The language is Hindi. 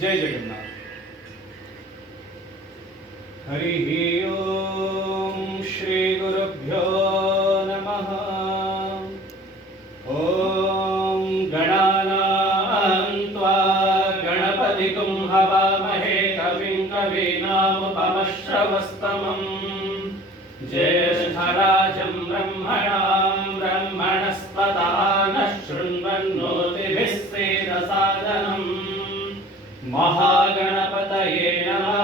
जय जगन्नाथ। हरिः ओम श्री गुरुभ्यो नमः। ओम गणानां त्वा गणपतिं हवामहे कविं कवीनामुपमश्रवस्तमम् ज्येष्ठराजं ब्रह्मणां ब्रह्मणस्पत नः शृण्वन्नोतिभिः सेदसादनम् महागणपतये नमः।